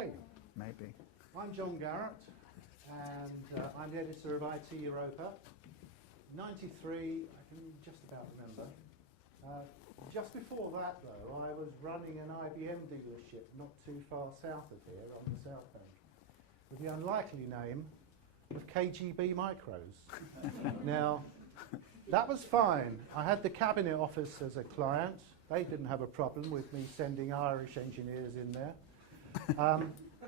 Maybe. I'm John Garratt, and I'm the editor of IT Europa. 93, I can just about remember. Just before that, though, I was running an IBM dealership not too far south of here, on the South Bank, with the unlikely name of KGB Micros. Now, that was fine. I had the Cabinet Office as a client. They didn't have a problem with me sending Irish engineers in there.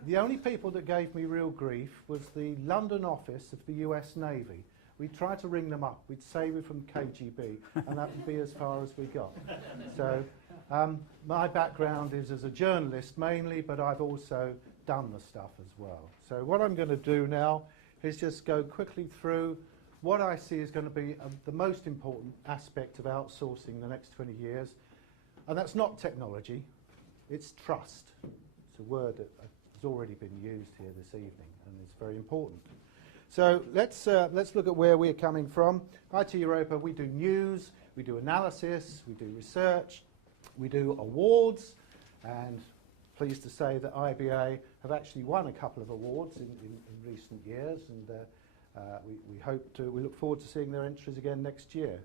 The only people that gave me real grief was the London office of the US Navy. We'd try to ring them up. We'd say we're from KGB, and that would be as far as we got. So my background is as a journalist mainly, but I've also done the stuff as well. So what I'm going to do now is just go quickly through what I see is going to be the most important aspect of outsourcing in the next 20 years. And that's not technology, it's trust. It's a word that has already been used here this evening, and it's very important. So let's look at where we're coming from. IT Europa, we do news, we do analysis, we do research, we do awards, and pleased to say that IBA have actually won a couple of awards in recent years, and we look forward to seeing their entries again next year.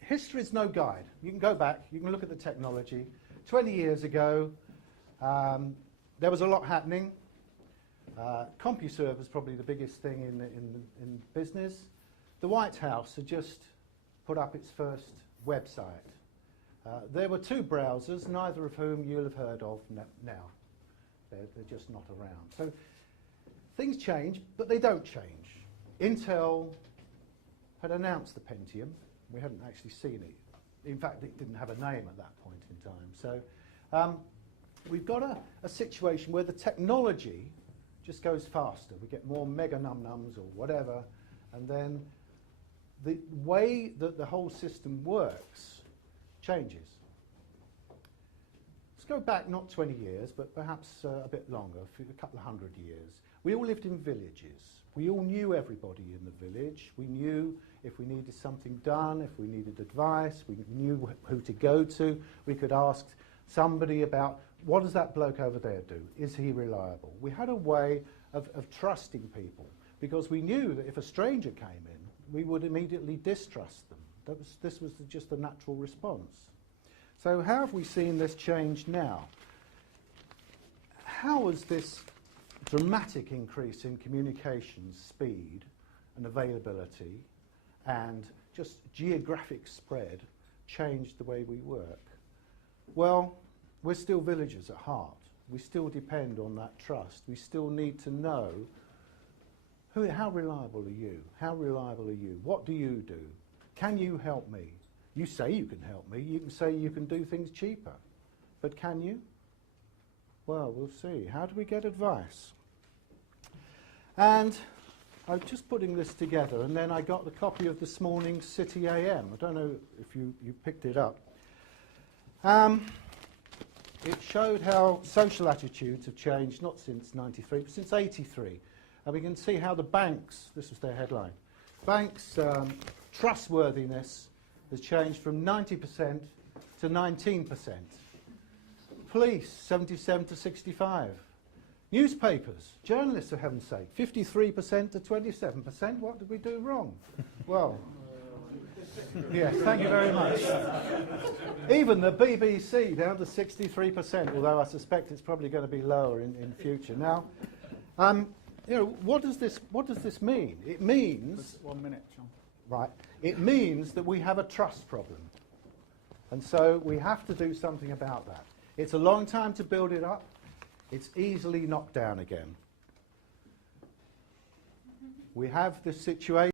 History is no guide. You can go back, you can look at the technology. 20 years ago, there was a lot happening. CompuServe was probably the biggest thing in business. The White House had just put up its first website. There were two browsers, neither of whom you'll have heard of now. They're just not around. So things change, but they don't change. Intel had announced the Pentium. We hadn't actually seen it. In fact, it didn't have a name at that point in time. So we've got a situation where the technology just goes faster. We get more mega num-nums or whatever, and then the way that the whole system works changes. Let's go back not 20 years, but perhaps a bit longer, a couple of hundred years. We all lived in villages. We all knew everybody in the village. We knew if we needed something done, if we needed advice, we knew who to go to. We could ask somebody about, what does that bloke over there do? Is he reliable? We had a way of trusting people, because we knew that if a stranger came in, we would immediately distrust them. This was just a natural response. So how have we seen this change now? How has this dramatic increase in communications speed and availability and just geographic spread changed the way we work? Well, we're still villagers at heart. We still depend on that trust. We still need to know how reliable are you? How reliable are you? What do you do? Can you help me? You say you can help me. You can say you can do things cheaper. But can you? Well, we'll see. How do we get advice? And I'm just putting this together, and then I got the copy of this morning's City AM. I don't know if you picked it up. It showed how social attitudes have changed, not since 93, but since 83. And we can see how the banks, this was their headline, banks' trustworthiness has changed from 90% to 19%. Police, 77 to 65. Newspapers, journalists, for heaven's sake, 53% to 27%. What did we do wrong? Well, yes, thank you very much. Even the BBC down to 63%, although I suspect it's probably going to be lower in future. Now, what does this mean? It means... Just 1 minute, John. Right. It means that we have a trust problem. And so we have to do something about that. It's a long time to build it up. It's easily knocked down again. We have this situation